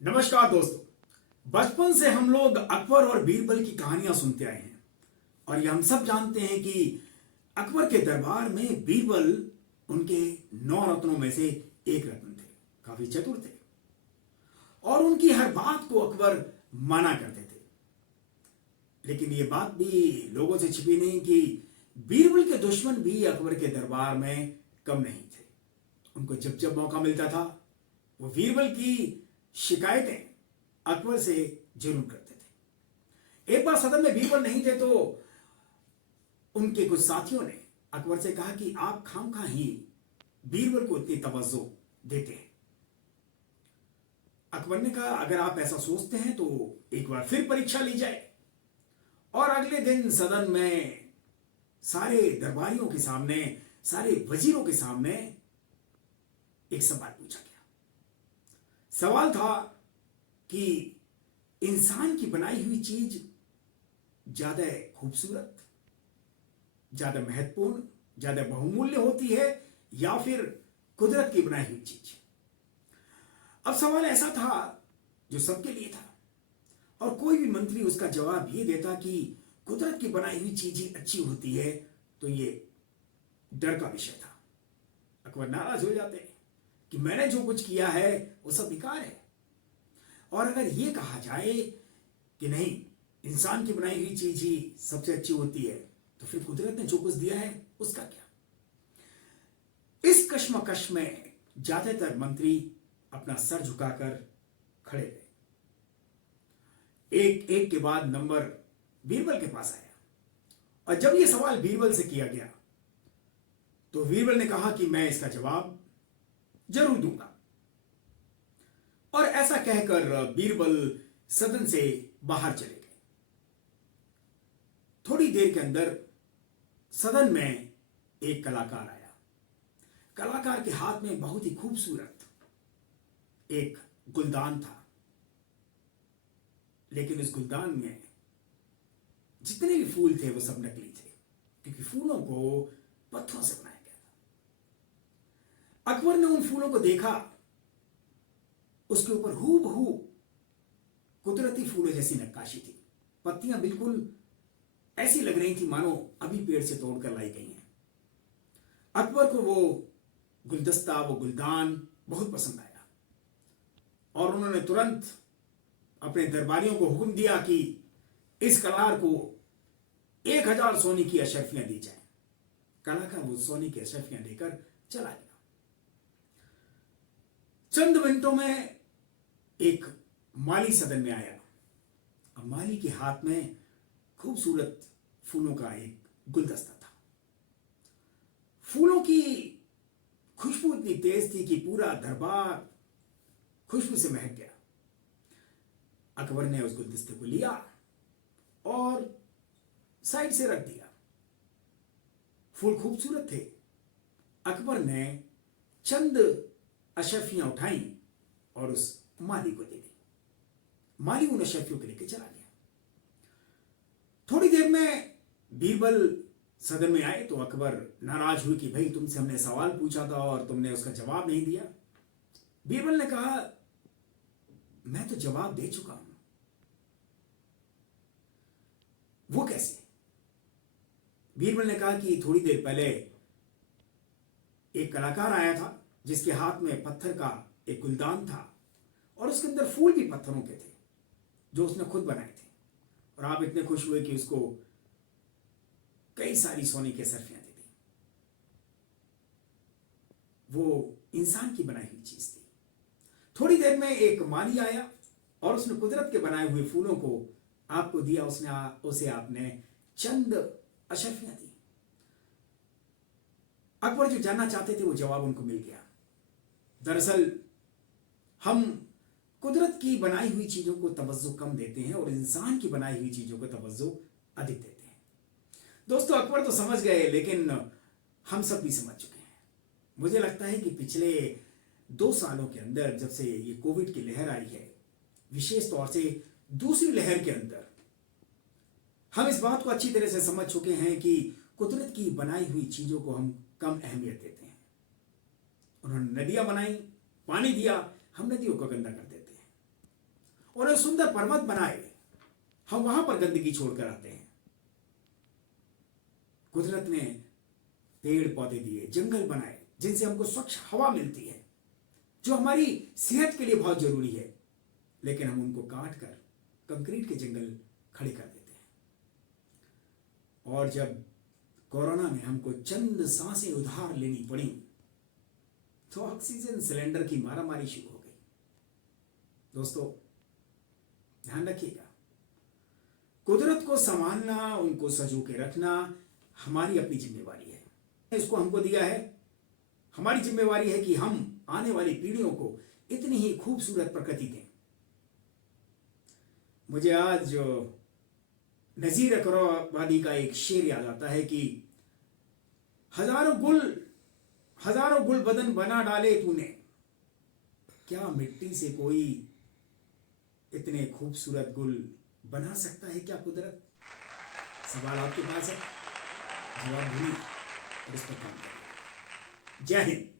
नमस्कार दोस्तों। बचपन से हम लोग अकबर और बीरबल की कहानियां सुनते आए हैं और ये हम सब जानते हैं कि अकबर के दरबार में बीरबल उनके 9 रत्नों में से एक रत्न थे। काफी चतुर थे और उनकी हर बात को अकबर माना करते थे। लेकिन ये बात भी लोगों से छिपी नहीं कि बीरबल के दुश्मन भी अकबर के दरबार में कम नहीं थे। उनको जब जब मौका मिलता था वो बीरबल की शिकायतें अकबर से जरूर करते थे। एक बार सदन में बीरबल नहीं थे तो उनके कुछ साथियों ने अकबर से कहा कि आप खामखा ही बीरबल को इतनी तवज्जो देते हैं। अकबर ने कहा अगर आप ऐसा सोचते हैं तो एक बार फिर परीक्षा ली जाए। और अगले दिन सदन में सारे दरबारियों के सामने, सारे वजीरों के सामने एक सवाल पूछा गया। सवाल था कि इंसान की बनाई हुई चीज ज्यादा खूबसूरत, ज्यादा महत्वपूर्ण, ज्यादा बहुमूल्य होती है या फिर कुदरत की बनाई हुई चीज। अब सवाल ऐसा था जो सबके लिए था और कोई भी मंत्री उसका जवाब ये देता कि कुदरत की बनाई हुई चीज ही अच्छी होती है तो ये डर का विषय था। अकबर नाराज हो जाते कि मैंने जो कुछ किया है वो सब बेकार है। और अगर ये कहा जाए कि नहीं, इंसान की बनाई हुई चीज ही सबसे अच्छी होती है तो फिर कुदरत ने जो कुछ दिया है उसका क्या। इस कश्मकश में ज्यादातर मंत्री अपना सर झुकाकर खड़े रहे। एक एक के बाद नंबर बीरबल के पास आया और जब यह सवाल बीरबल से किया गया तो बीरबल ने कहा कि मैं इसका जवाब जरूर दूंगा। और ऐसा कहकर बीरबल सदन से बाहर चले गए। थोड़ी देर के अंदर सदन में एक कलाकार आया। कलाकार के हाथ में बहुत ही खूबसूरत एक गुलदान था, लेकिन इस गुलदान में जितने भी फूल थे वो सब नकली थे क्योंकि फूलों को पत्थरों से बनाया गया था। अकबर ने उन फूलों को देखा, उसके ऊपर हूबहू कुदरती फूलों जैसी नक्काशी थी। पत्तियां बिल्कुल ऐसी लग रही थी मानो अभी पेड़ से तोड़कर लाई गई हैं। अकबर को वो गुलदस्ता, वो गुलदान बहुत पसंद आया और उन्होंने तुरंत अपने दरबारियों को हुक्म दिया कि इस कलाकार को 1000 सोने की अशर्फियां दी जाए। कलाकार वो सोने की अशर्फियां लेकर चला गया। चंद मिनटों में एक माली सदन में आया। अब माली के हाथ में खूबसूरत फूलों का एक गुलदस्ता था। फूलों की खुशबू इतनी तेज थी कि पूरा दरबार खुशबू से महक गया। अकबर ने उस गुलदस्ते को लिया और साइड से रख दिया। फूल खूबसूरत थे। अकबर ने चंद अशर्फियां उठाई और उस माली को दे दी। माली उन अशर्फियों को लेकर चला गया। थोड़ी देर में बीरबल सदन में आए तो अकबर नाराज हुए कि भाई तुमसे हमने सवाल पूछा था और तुमने उसका जवाब नहीं दिया। बीरबल ने कहा मैं तो जवाब दे चुका हूं। वो कैसे? बीरबल ने कहा कि थोड़ी देर पहले एक कलाकार आया था जिसके हाथ में पत्थर का एक गुलदान था और उसके अंदर फूल भी पत्थरों के थे जो उसने खुद बनाए थे। और आप इतने खुश हुए कि उसको कई सारी सोने की सरफियां दे दी। वो इंसान की बनाई हुई चीज थी। थोड़ी देर में एक माली आया और उसने कुदरत के बनाए हुए फूलों को आपको दिया। उसे आपने चंद अशर्फियां दी। अकबर जो जानना चाहते थे वो जवाब उनको मिल गया। दरअसल हम कुदरत की बनाई हुई चीजों को तवज्जो कम देते हैं और इंसान की बनाई हुई चीजों को तवज्जो अधिक देते हैं। दोस्तों अकबर तो समझ गए लेकिन हम सब भी समझ चुके हैं। मुझे लगता है कि पिछले 2 सालों के अंदर जब से ये कोविड की लहर आई है, विशेष तौर से दूसरी लहर के अंदर, हम इस बात को अच्छी तरह से समझ चुके हैं कि कुदरत की बनाई हुई चीजों को हम कम अहमियत देते हैं। उन्होंने नदियां बनाई, पानी दिया, हम नदियों को गंदा कर देते हैं। उन्हें सुंदर पर्वत बनाए, हम वहां पर गंदगी छोड़कर आते हैं। कुदरत ने पेड़ पौधे दिए, जंगल बनाए, जिनसे हमको स्वच्छ हवा मिलती है, जो हमारी सेहत के लिए बहुत जरूरी है, लेकिन हम उनको काट कर कंक्रीट के जंगल खड़े कर देते हैं। और जब कोरोना में हमको चंद सांसें उधार लेनी पड़ी तो ऑक्सीजन सिलेंडर की मारामारी शुरू हो गई। दोस्तों, ध्यान रखिएगा, कुदरत को संभालना, उनको सजो के रखना हमारी अपनी जिम्मेवारी है। इसको हमको दिया है, हमारी जिम्मेवारी है कि हम आने वाली पीढ़ियों को इतनी ही खूबसूरत प्रकृति दें। मुझे आज नजीर अकरवादी का एक शेर याद आता है कि हजारों गुल बदन बना डाले तूने, क्या मिट्टी से कोई इतने खूबसूरत गुल बना सकता है क्या कुदरत? सवाल आपके पास है, जवाब ढूंढिए और इस पर काम करिए। जय हिंद।